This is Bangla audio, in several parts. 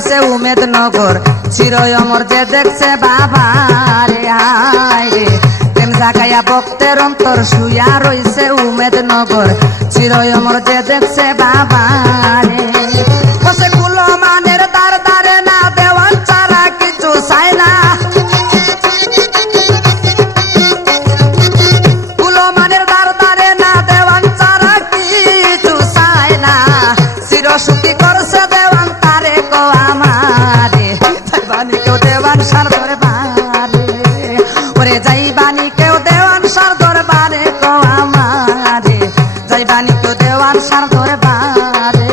রইছে উমেদনগর চিরই অমর যে দেখছে বাবা রে হায় রে প্রেম জাগাইয়া ভক্তের অন্তর শুয়া রইছে উমেদনগর চিরই অমর যে দেখছে বাবা রে বসে কুলো মানের দ্বার দ্বারে না দেওয়ান ছাড়া কিছু চাই না কুলো মানের দ্বার দ্বারে না দেওয়ান ছাড়া কিছু চাই না চির সুখী করছে দেওয়ান তারে গো আমারে যাইবানি কেউ দেওয়ান সার দরবারে ওরে যাইবানি কেউ দেওয়ান সার দরবারে গো আমারে যাইবানি কেউ দেওয়ান সার দরবারে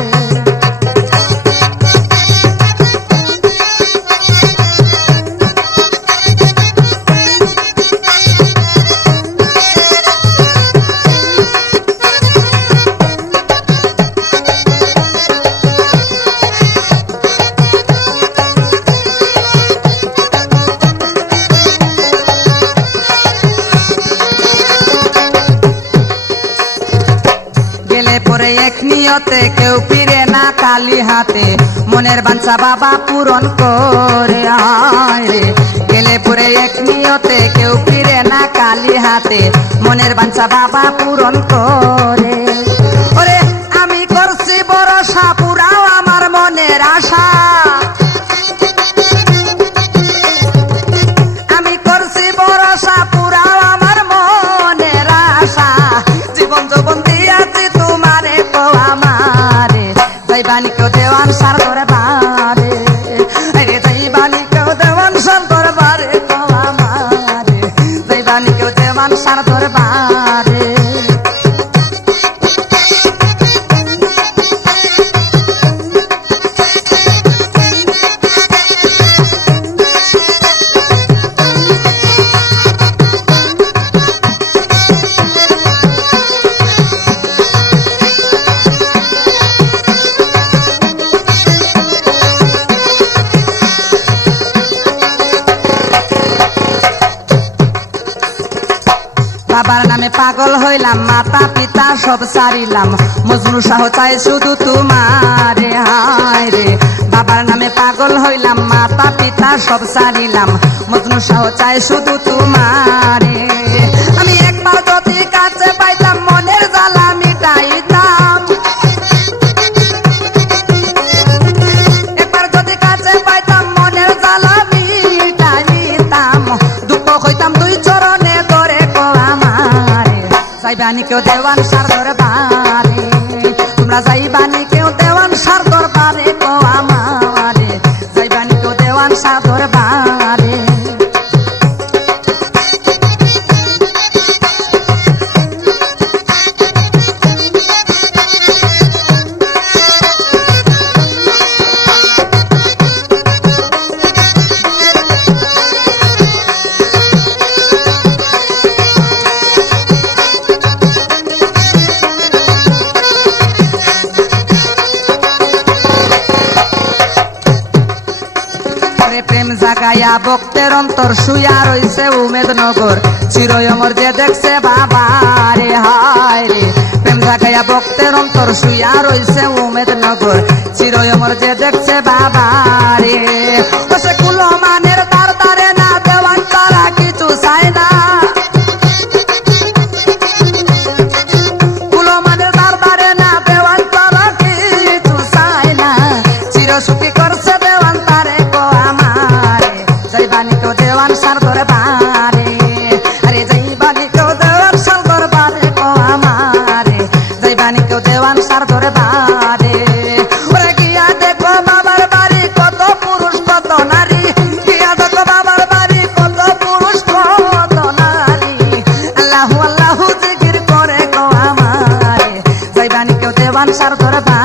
গেলে পরে এক নিয়তে কেউ ফিরে না খালি হাতে মনের বাঞ্ছা বাবা পূরণ করে আয় রে গেলে পরে এক নিয়তে কেউ ফিরে না খালি হাতে মনের বাঞ্ছা বাবা পূরণ করে ওরে আমি করছি ভরসা পুরাও আমার মনের আশা আমি করছি ভরসা পুরাও আমার মনের আশা জীবন যৌবন দিয়াছি তোমারে গো আমারে যাইবানি কেউ দেওয়ান সার দরবারে আরে যাইবানি কেউ দেওয়ান সার দরবারে গো আমারে যাইবানি কেউ দেওয়ান সার দরবারে বাবার নামে পাগল হইলাম মাতা পিতা সব সারিলাম মজনু শাহ চাই শুধু তোমারে হায় রে বাবার নামে পাগল হইলাম মাতা পিতা সব সারিলাম মজনু শাহ চাই শুধু তোমারে আমি একবার যদি কাছে পাইতাম মনের জ্বালা মিটাইতাম একবার যদি কাছে পাইতাম মনের জ্বালা মিটাইতাম দুঃখ হইতাম দুই চরণে ধরে গো আমারে যাইবানি কেউ দেওয়ান সার দরবারে তোমরা যাইবানি কেউ দেওয়ান সার দরবারে গো আমারে যাইবানি কেউ দেওয়ান সার দরবারে প্রেম জাগাইয়া ভক্তের অন্তর শুয়া রইছে উমেদনগর চিরই অমর যে দেখছে বাবা রে হায় রে প্রেম জাগাইয়া ভক্তের অন্তর শুয়া রইছে উমেদনগর চিরই অমর যে দেখছে বাবা রে সে কুলো মানের দ্বার দ্বারে না দেওয়ান তারা কিছু চায় না কুলো মানের দ্বার দ্বারে না দেওয়ান তারা কিছু চায় না চির সুখী করছে দেওয়ান তারে গো আমারে যাইবানি কেউ দেওয়ান সার দরবারে আরে যাইবানি কেউ দেওয়ান সার দরবারে গো আমারে যাইবানি কেউ দেওয়ান সার দরবারে ওরে গিয়া দেখো বাবার বাড়ি কত পুরুষ কত নারী গিয়া দেখো বাবার বাড়ি কত পুরুষ কত নারী আল্লাহু আল্লাহু জিকির করে গো আমারে যাইবানি কেউ দেওয়ান সার দরবারে